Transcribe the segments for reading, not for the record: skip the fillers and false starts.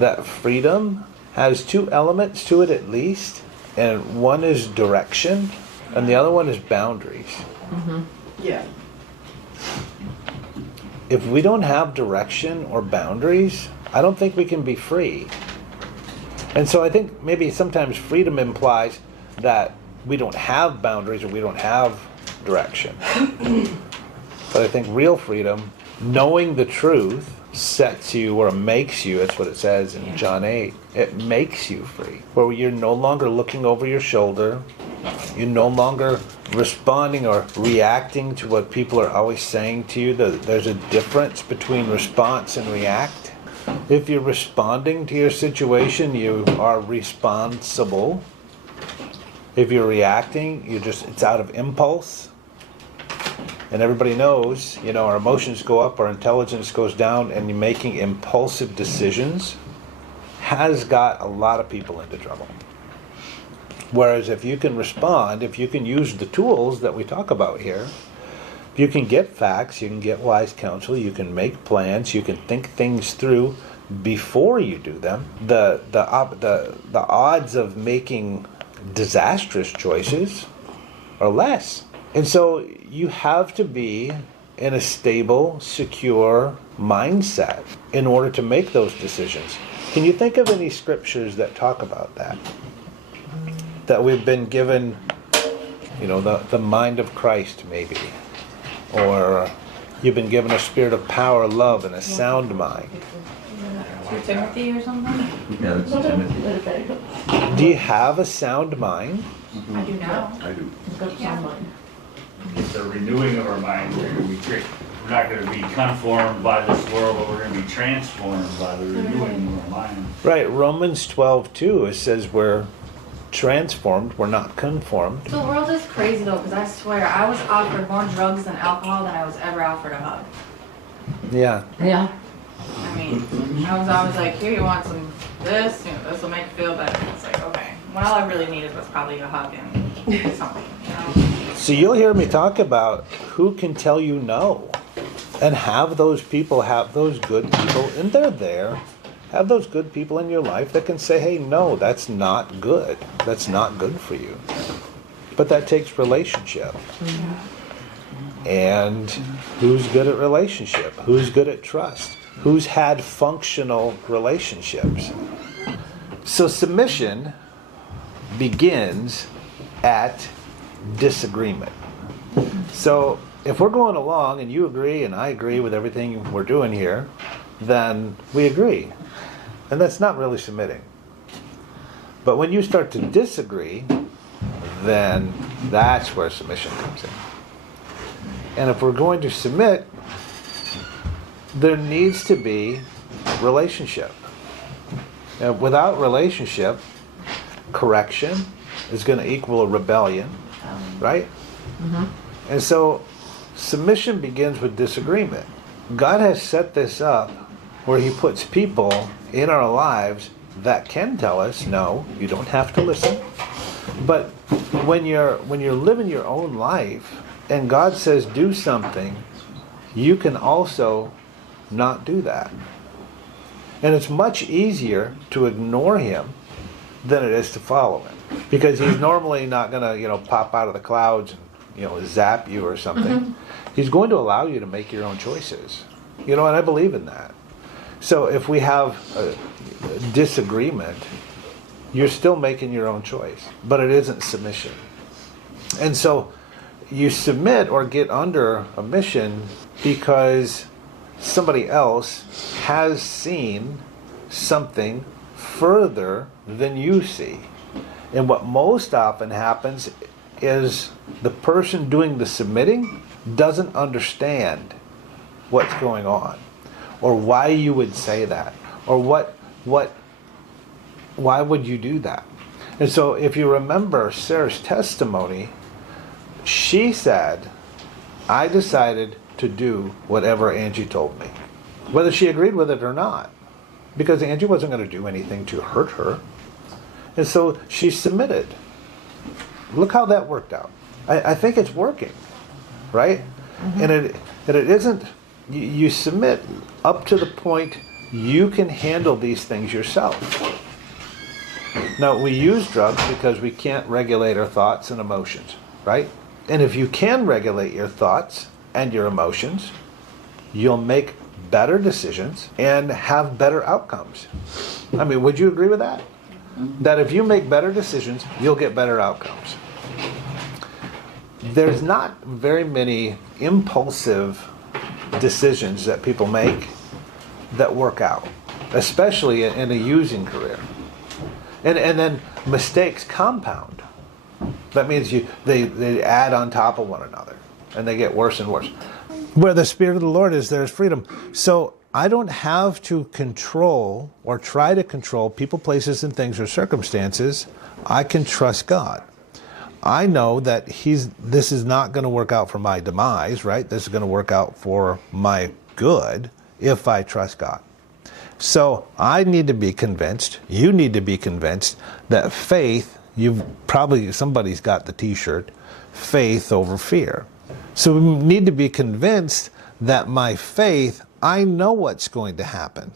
that freedom has two elements to it at least, and one is direction, and the other one is boundaries. Mm-hmm. Yeah. If we don't have direction or boundaries, I don't think we can be free. And so I think maybe sometimes freedom implies that we don't have boundaries or we don't have direction. But I think real freedom, knowing the truth, sets you or makes you, that's what it says in John 8, it makes you free. Where you're no longer looking over your shoulder, you're no longer responding or reacting to what people are always saying to you. There's a difference between response and react. If you're responding to your situation, you are responsible. If you're reacting, it's out of impulse. And everybody knows, our emotions go up, our intelligence goes down, and making impulsive decisions has got a lot of people into trouble. Whereas if you can respond, if you can use the tools that we talk about here, if you can get facts, you can get wise counsel, you can make plans, you can think things through before you do them, the odds of making disastrous choices are less. And so you have to be in a stable, secure mindset in order to make those decisions. Can you think of any scriptures that talk about that? That we've been given, the mind of Christ maybe. Or you've been given a spirit of power, love, and a sound mind. 2 Timothy or something? Yeah, that's Timothy. Do you have a sound mind? I do now. I do. Yeah. It's a renewing of our mind. We're not going to be conformed by this world, but we're going to be transformed by the renewing of our mind. Right, Romans 12:2, it says we're transformed, we're not conformed. The world is crazy though, because I swear I was offered more drugs and alcohol than I was ever offered a hug. Yeah. Yeah. I mean, I was always like, here, you want some this, this will make you feel better. It's like, okay. When all I really needed was probably a hug and something, So you'll hear me talk about who can tell you no. And have those people, have those good people, and they're there. Have those good people in your life that can say, hey, no, that's not good. That's not good for you. But that takes relationship. And who's good at relationship? Who's good at trust? Who's had functional relationships? So submission begins at disagreement. So if we're going along and you agree and I agree with everything we're doing here, then we agree. And that's not really submitting. But when you start to disagree, then that's where submission comes in. And if we're going to submit, there needs to be relationship. Now, without relationship, correction is going to equal a rebellion, right? Mm-hmm. And so submission begins with disagreement. God has set this up where he puts people in our lives that can tell us, no, you don't have to listen. But when you're living your own life and God says do something, you can also not do that. And it's much easier to ignore him than it is to follow him. Because he's normally not going to, pop out of the clouds and, zap you or something. He's going to allow you to make your own choices. And I believe in that. So if we have a disagreement, you're still making your own choice. But it isn't submission. And so you submit or get under a mission because somebody else has seen something further than you see. And what most often happens is the person doing the submitting doesn't understand what's going on, or why you would say that, or why would you do that. And so if you remember Sarah's testimony, she said, I decided to do whatever Angie told me, whether she agreed with it or not, because Angie wasn't going to do anything to hurt her. And so she submitted. Look how that worked out. I think it's working, right? Mm-hmm. And it isn't, you submit up to the point you can handle these things yourself. Now, we use drugs because we can't regulate our thoughts and emotions, right? And if you can regulate your thoughts and your emotions, you'll make better decisions and have better outcomes. I mean, would you agree with that? That if you make better decisions, you'll get better outcomes. There's not very many impulsive decisions that people make that work out, especially in a using career. And then mistakes compound. That means they add on top of one another, and they get worse and worse. Where the Spirit of the Lord is, there's freedom. So I don't have to control or try to control people, places, and things or circumstances. I can trust God. I know that this is not going to work out for my demise, right? This is going to work out for my good if I trust God. So I need to be convinced, you need to be convinced that faith, somebody's got the t-shirt, faith over fear. So we need to be convinced that my faith, I know what's going to happen.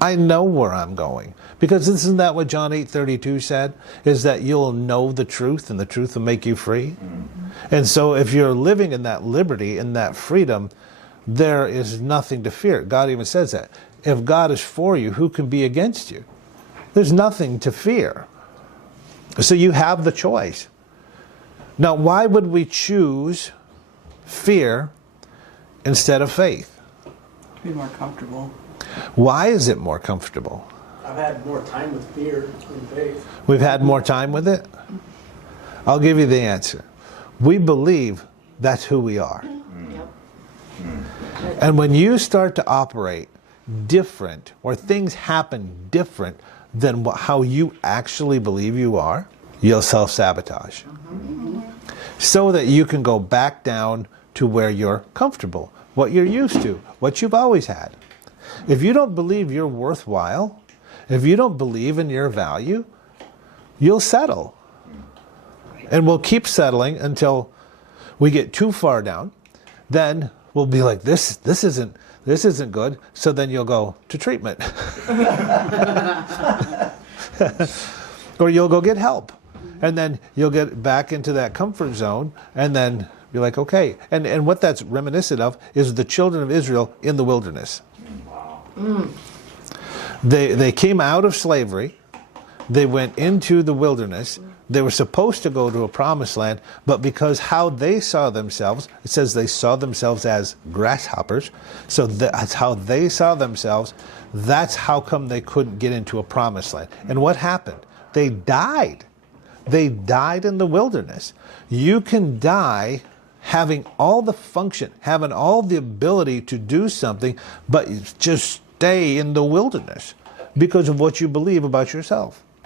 I know where I'm going. Because isn't that what John 8:32 said? Is that you'll know the truth and the truth will make you free? Mm-hmm. And so if you're living in that liberty, in that freedom, there is nothing to fear. God even says that. If God is for you, who can be against you? There's nothing to fear. So you have the choice. Now, why would we choose fear instead of faith? Be more comfortable. Why is it more comfortable? I've had more time with fear than faith. We've had more time with it? I'll give you the answer. We believe that's who we are. And when you start to operate different, or things happen different than how you actually believe you are, you'll self-sabotage. So that you can go back down to where you're comfortable, what you're used to, what you've always had. If you don't believe you're worthwhile, if you don't believe in your value, you'll settle. And we'll keep settling until we get too far down. Then we'll be like, this isn't good. So then you'll go to treatment. Or you'll go get help. And then you'll get back into that comfort zone and then be like, okay. And what that's reminiscent of is the children of Israel in the wilderness. They came out of slavery. They went into the wilderness. They were supposed to go to a promised land, but because how they saw themselves, it says they saw themselves as grasshoppers. So that's how they saw themselves. That's how come they couldn't get into a promised land. And what happened? They died. They died in the wilderness. You can die having all the function, having all the ability to do something, but just stay in the wilderness because of what you believe about yourself.